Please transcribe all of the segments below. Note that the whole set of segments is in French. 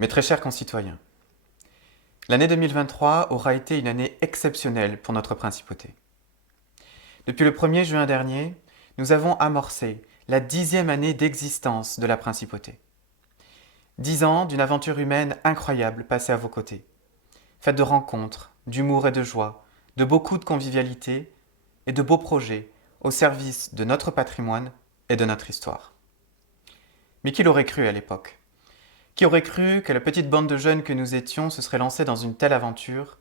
Mes très chers concitoyens, l'année 2023 aura été une année exceptionnelle pour notre principauté. Depuis le 1er juin dernier, nous avons amorcé la 10e année d'existence de la principauté. 10 ans d'une aventure humaine incroyable passée à vos côtés, faite de rencontres, d'humour et de joie, de beaucoup de convivialité et de beaux projets au service de notre patrimoine et de notre histoire. Mais qui l'aurait cru à l'époque ? Qui aurait cru que la petite bande de jeunes que nous étions se serait lancée dans une telle aventure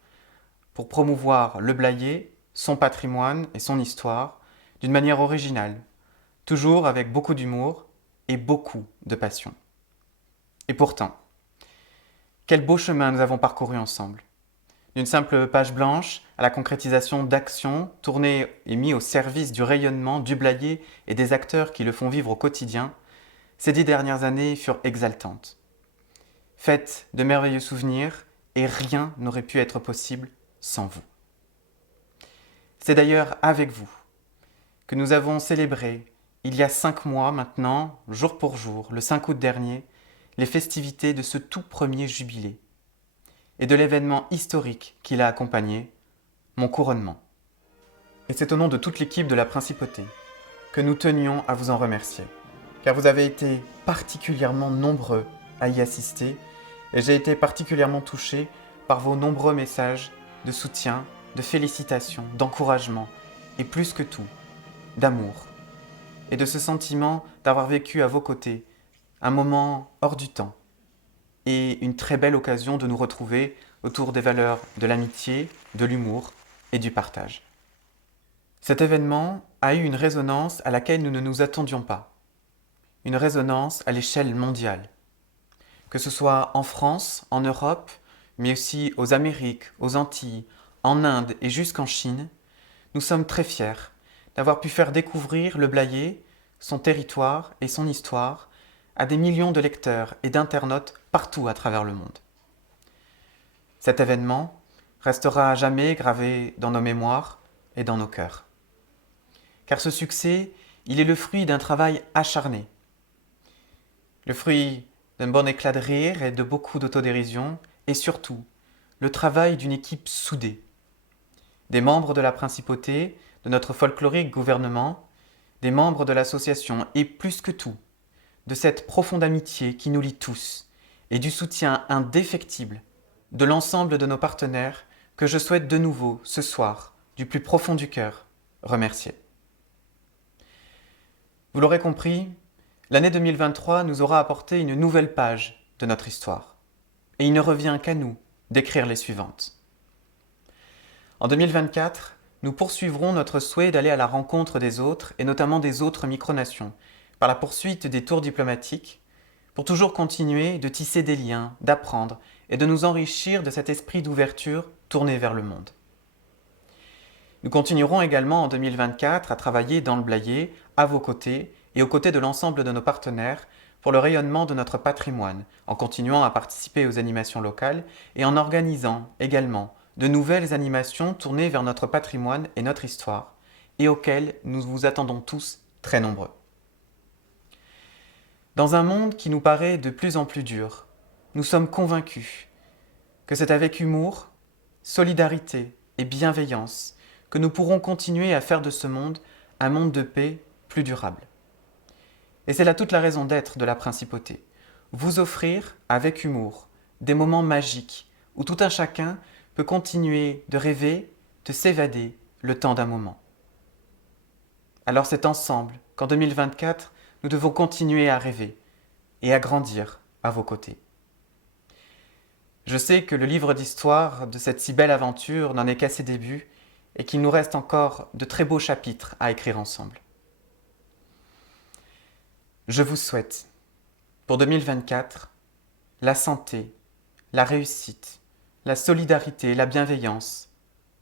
pour promouvoir le Blayais, son patrimoine et son histoire d'une manière originale, toujours avec beaucoup d'humour et beaucoup de passion. Et pourtant, quel beau chemin nous avons parcouru ensemble. D'une simple page blanche à la concrétisation d'actions tournées et mises au service du rayonnement du Blayais et des acteurs qui le font vivre au quotidien, ces 10 dernières années furent exaltantes. Faites de merveilleux souvenirs et rien n'aurait pu être possible sans vous. C'est d'ailleurs avec vous que nous avons célébré, il y a 5 mois maintenant, jour pour jour, le 5 août dernier, les festivités de ce tout premier jubilé et de l'événement historique qui l'a accompagné, mon couronnement. Et c'est au nom de toute l'équipe de la Principauté que nous tenions à vous en remercier, car vous avez été particulièrement nombreux à y assister et j'ai été particulièrement touché par vos nombreux messages de soutien, de félicitations, d'encouragement et plus que tout, d'amour et de ce sentiment d'avoir vécu à vos côtés un moment hors du temps et une très belle occasion de nous retrouver autour des valeurs de l'amitié, de l'humour et du partage. Cet événement a eu une résonance à laquelle nous ne nous attendions pas, une résonance à l'échelle mondiale. Que ce soit en France, en Europe, mais aussi aux Amériques, aux Antilles, en Inde et jusqu'en Chine, nous sommes très fiers d'avoir pu faire découvrir le Blayais, son territoire et son histoire à des millions de lecteurs et d'internautes partout à travers le monde. Cet événement restera à jamais gravé dans nos mémoires et dans nos cœurs. Car ce succès, il est le fruit d'un travail acharné, le fruit d'un bon éclat de rire et de beaucoup d'autodérision, et surtout, le travail d'une équipe soudée. Des membres de la Principauté, de notre folklorique gouvernement, des membres de l'association et plus que tout, de cette profonde amitié qui nous lie tous et du soutien indéfectible de l'ensemble de nos partenaires que je souhaite de nouveau, ce soir, du plus profond du cœur, remercier. Vous l'aurez compris, l'année 2023 nous aura apporté une nouvelle page de notre histoire. Et il ne revient qu'à nous d'écrire les suivantes. En 2024, nous poursuivrons notre souhait d'aller à la rencontre des autres, et notamment des autres micronations, par la poursuite des tours diplomatiques, pour toujours continuer de tisser des liens, d'apprendre et de nous enrichir de cet esprit d'ouverture tourné vers le monde. Nous continuerons également en 2024 à travailler dans le Blayais, à vos côtés et aux côtés de l'ensemble de nos partenaires pour le rayonnement de notre patrimoine, en continuant à participer aux animations locales et en organisant également de nouvelles animations tournées vers notre patrimoine et notre histoire, et auxquelles nous vous attendons tous très nombreux. Dans un monde qui nous paraît de plus en plus dur, nous sommes convaincus que c'est avec humour, solidarité et bienveillance que nous pourrons continuer à faire de ce monde un monde de paix plus durable. Et c'est là toute la raison d'être de la Principauté. Vous offrir, avec humour, des moments magiques où tout un chacun peut continuer de rêver, de s'évader le temps d'un moment. Alors c'est ensemble qu'en 2024, nous devons continuer à rêver et à grandir à vos côtés. Je sais que le livre d'histoire de cette si belle aventure n'en est qu'à ses débuts et qu'il nous reste encore de très beaux chapitres à écrire ensemble. Je vous souhaite, pour 2024, la santé, la réussite, la solidarité et la bienveillance,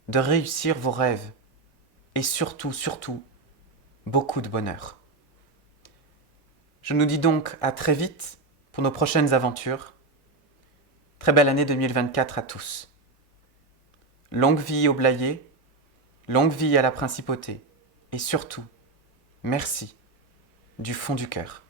de réussir vos rêves et surtout, beaucoup de bonheur. Je nous dis donc à très vite pour nos prochaines aventures. Très belle année 2024 à tous. Longue vie au Blayais, longue vie à la Principauté et surtout, merci du fond du cœur.